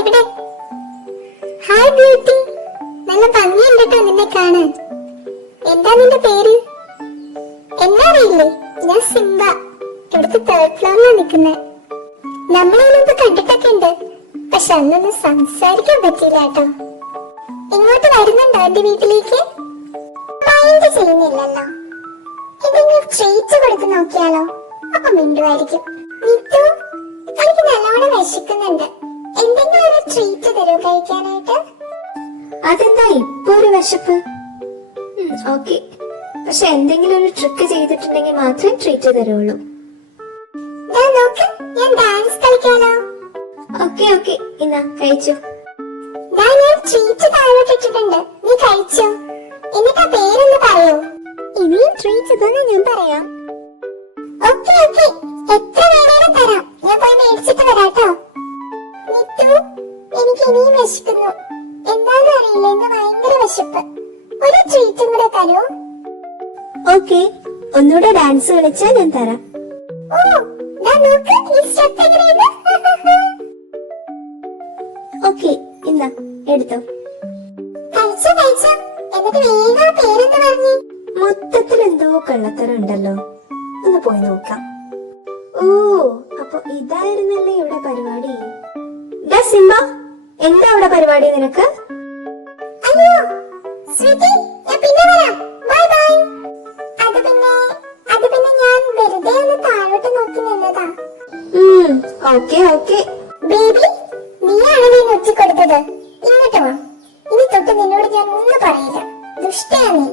ഇവിടെ. Hi beauty, നല്ല ഭംഗിയുണ്ട് കേട്ടോ നിന്നെ കാണാൻ. എന്താ നിന്റെ പേര്? എന്നാ അറിയില്ലേ, ഞാൻ സിംബ. ഇവിടുത്തെ തേർഡ് ഫ്ലോറിലാണ് നിൽക്കുന്നത്. നമ്മളതിനൊക്കെ കണ്ടിട്ടൊക്കെ ഉണ്ട്, പക്ഷെ അന്നൊന്നും സംസാരിക്കാൻ പറ്റിയില്ല കേട്ടോ. ഇങ്ങോട്ട് വരുന്നുണ്ടോ എന്റെ വീട്ടിലേക്ക്? മൈൻഡ് ചെയ്യുന്നില്ലല്ലോ. എന്തെങ്കിലും ട്രീറ്റ് കൊടുത്ത് നോക്കിയാലോ? അപ്പൊ മിണ്ടുമായിരിക്കും. നിത്തു, എനിക്ക് നല്ലോണം വിശക്കുന്നുണ്ട്. എന്തെങ്കിലും ഒരു ട്രീറ്റ് തരൂ കഴിക്കാനായിട്ട്? അതെന്താ ഇപ്പൊ ഒരു വിശപ്പ്? ഓക്കെ, പക്ഷെ എന്തെങ്കിലും ഒരു ട്രിക്ക് ചെയ്തിട്ടുണ്ടെങ്കിൽ മാത്രമേ ട്രീറ്റ് തരുള്ളൂ. നോക്ക്, ഞാൻ ഡാൻസ് കളിക്കാലോ? ഓക്കെ ഓക്കെ, ഇന്നാ കഴിച്ചു. ഞാൻ ട്രീറ്റ് താഴോട്ടിട്ടുണ്ട്, നീ കഴിച്ചോ? എന്നിട്ട് ആ പേരൊന്ന് പറയോ? ഇനിയും ട്രീറ്റ് തന്നെ ഞാൻ പറയാം. ഓക്കെ ഓക്കെ, എത്ര വേണേലും തരാം. ഞാൻ പോയി മേടിച്ചിട്ട് വരാട്ടോ. നിത്തു, എനിക്ക് ഇനിയും വിശക്കുന്നു. എന്താന്ന് അറിയില്ല, ഇന്ന് ഭയങ്കര വിശപ്പ്. ഒരു ട്രീറ്റും കൂടെ തരൂ? ഓക്കെ, ഒന്നുകൂടെ ഡാൻസ് കളിച്ചാൽ ഞാൻ തരാം. ഓ, നോക്ക്, ഈ സ്റ്റെപ്പ് എങ്ങനെയാണ്? ഓക്കെ, ഇന്നാ എടുത്തോ. കഴിച്ചോ കഴിച്ചോ, എന്നിട്ട് വേഗം ആ പേരെന്ന് പറഞ്ഞേ. മൊത്തത്തിൽ എന്തോ കള്ളത്തരം ഉണ്ടല്ലോ, ഒന്ന് പോയി നോക്കാം. ഓ, അപ്പൊ ഇതായിരുന്നല്ലേ ഇവിടെ പരിപാടി. സിംബ, എന്താ അവിടെ പരിപാടി നിനക്ക്? അയ്യോ സ്വീറ്റി, ഞാൻ പിന്നെ വരാം. Bye bye. അത് പിന്നെ ഞാൻ വെറുതെ ഒന്ന് താഴോട്ട് നോക്കി നിന്നതാ. Okay okay. ബേബി, നീയാണ് നീ ഒച്ച കൊടുത്തത്. ഇങ്ങോട്ട് വാ. ഇനി തൊട്ട് നിന്നോട് ഞാൻ ഒന്നും പറയില്ല. ദുഷ്ടയാ നീ.